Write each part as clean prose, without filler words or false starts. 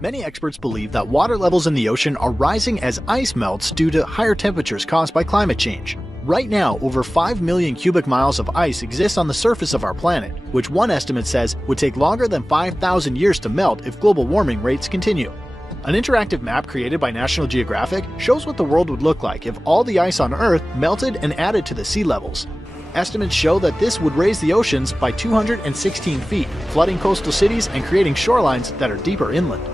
Many experts believe that water levels in the ocean are rising as ice melts due to higher temperatures caused by climate change. Right now, over 5 million cubic miles of ice exists on the surface of our planet, which one estimate says would take longer than 5,000 years to melt if global warming rates continue. An interactive map created by National Geographic shows what the world would look like if all the ice on Earth melted and added to the sea levels. Estimates show that this would raise the oceans by 216 feet, flooding coastal cities and creating shorelines that are deeper inland.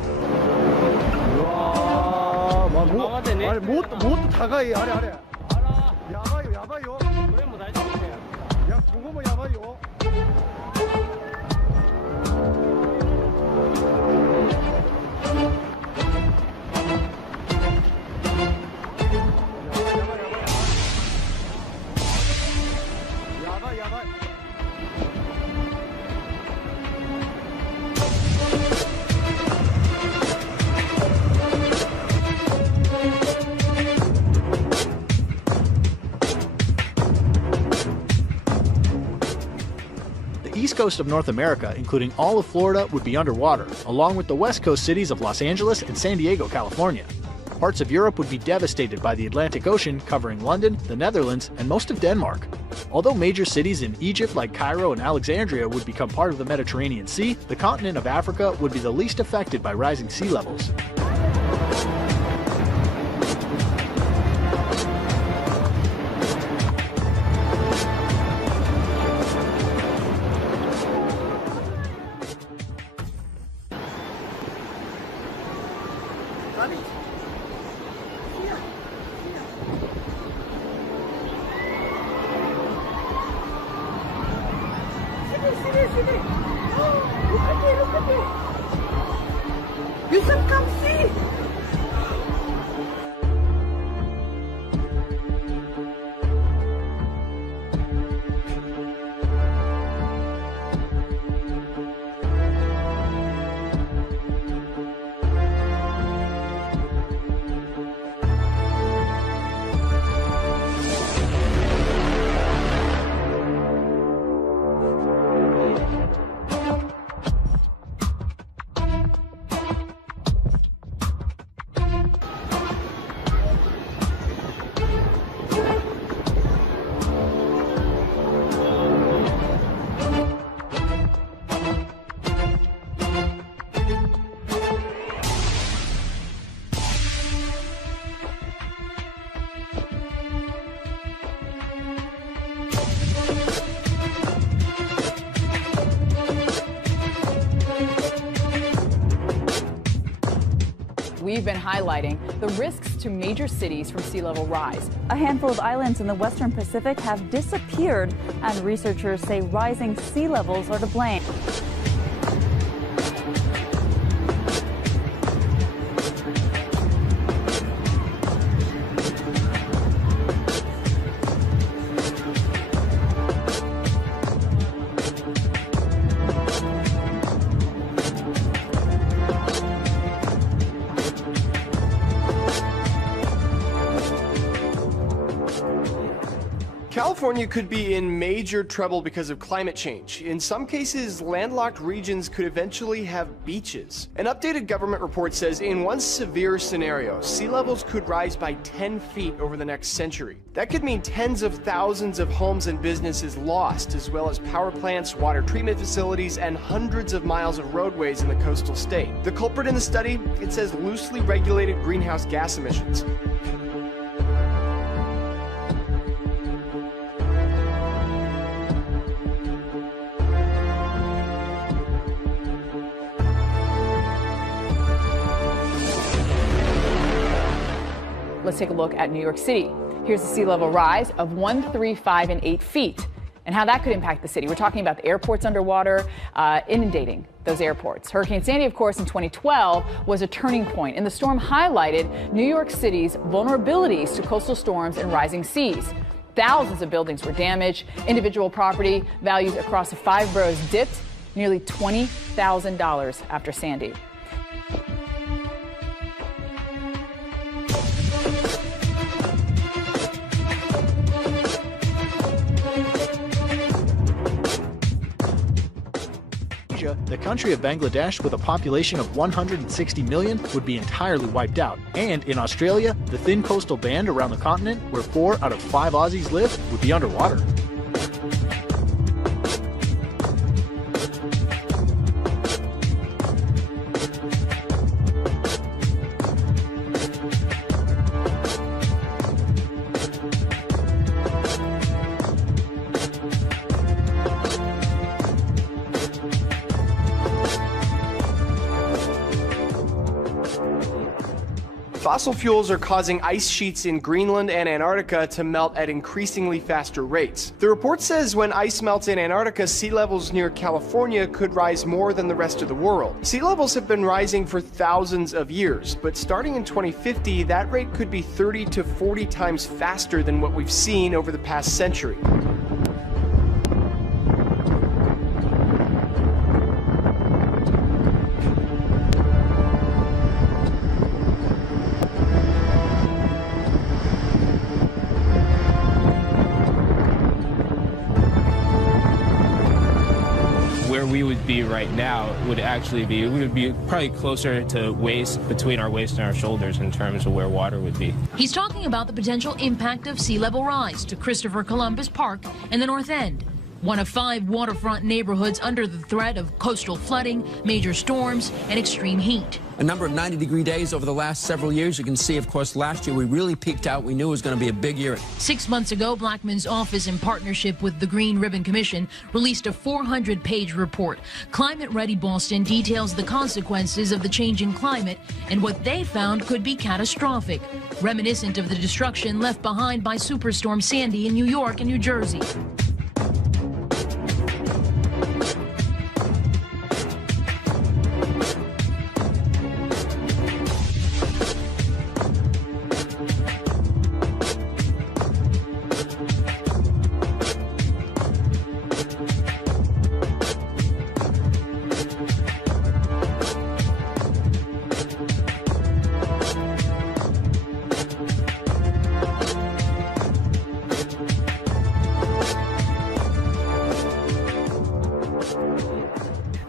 The east coast of North America, including all of Florida, would be underwater, along with the west coast cities of Los Angeles and San Diego, California. Parts of Europe would be devastated by the Atlantic Ocean, covering London, the Netherlands, and most of Denmark. Although major cities in Egypt like Cairo and Alexandria would become part of the Mediterranean Sea, the continent of Africa would be the least affected by rising sea levels. Look at it. You should come see. We've been highlighting the risks to major cities from sea level rise. A handful of islands in the western Pacific have disappeared, and researchers say rising sea levels are to blame. California could be in major trouble because of climate change. In some cases, landlocked regions could eventually have beaches. An updated government report says in one severe scenario, sea levels could rise by 10 feet over the next century. That could mean tens of thousands of homes and businesses lost, as well as power plants, water treatment facilities, and hundreds of miles of roadways in the coastal state. The culprit in the study, it says loosely regulated greenhouse gas emissions. Let's take a look at New York City. Here's the sea level rise of 1, 3, 5, and 8 feet, and how that could impact the city. We're talking about the airports underwater, inundating those airports. Hurricane Sandy, of course, in 2012 was a turning point, and the storm highlighted New York City's vulnerabilities to coastal storms and rising seas. Thousands of buildings were damaged. Individual property values across the 5 boroughs dipped nearly $20,000 after Sandy. Asia, the country of Bangladesh, with a population of 160 million, would be entirely wiped out. And in Australia, the thin coastal band around the continent, where 4 out of 5 Aussies live, would be underwater. Fossil fuels are causing ice sheets in Greenland and Antarctica to melt at increasingly faster rates. The report says when ice melts in Antarctica, sea levels near California could rise more than the rest of the world. Sea levels have been rising for thousands of years, but starting in 2050, that rate could be 30 to 40 times faster than what we've seen over the past century. Where we would be right now would actually be, we would be probably closer to waist, between our waist and our shoulders in terms of where water would be. He's talking about the potential impact of sea level rise to Christopher Columbus Park in the North End, one of 5 waterfront neighborhoods under the threat of coastal flooding, major storms, and extreme heat. A number of 90-degree days over the last several years. You can see, of course, last year we really peaked out. We knew it was going to be a big year. 6 months ago, Blackmun's office, in partnership with the Green Ribbon Commission, released a 400-page report. Climate Ready Boston details the consequences of the changing climate and what they found could be catastrophic, reminiscent of the destruction left behind by Superstorm Sandy in New York and New Jersey.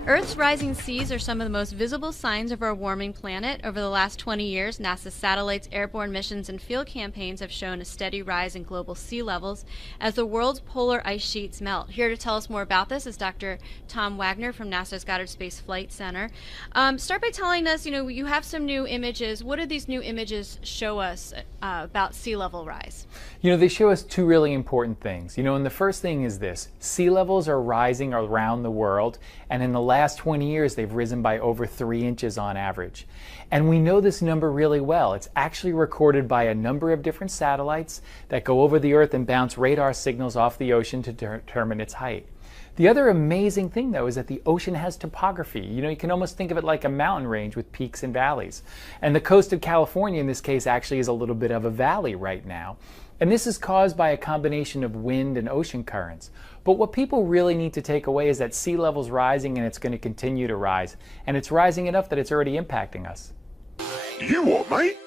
Earth's rising seas are some of the most visible signs of our warming planet. Over the last 20 years, NASA's satellites, airborne missions, and field campaigns have shown a steady rise in global sea levels as the world's polar ice sheets melt. Here to tell us more about this is Dr. Tom Wagner from NASA's Goddard Space Flight Center. Start by telling us, you have some new images. What do these new images show us about sea level rise? They show us 2 really important things. And the first thing is this: sea levels are rising around the world, and in the last 20 years they've risen by over 3 inches on average. And we know this number really well. It's actually recorded by a number of different satellites that go over the Earth and bounce radar signals off the ocean to determine its height. The other amazing thing, though, is that the ocean has topography. You can almost think of it like a mountain range with peaks and valleys. And the coast of California, in this case, actually is a little bit of a valley right now. And this is caused by a combination of wind and ocean currents. But what people really need to take away is that sea level's rising, and it's going to continue to rise. And it's rising enough that it's already impacting us. You what, mate?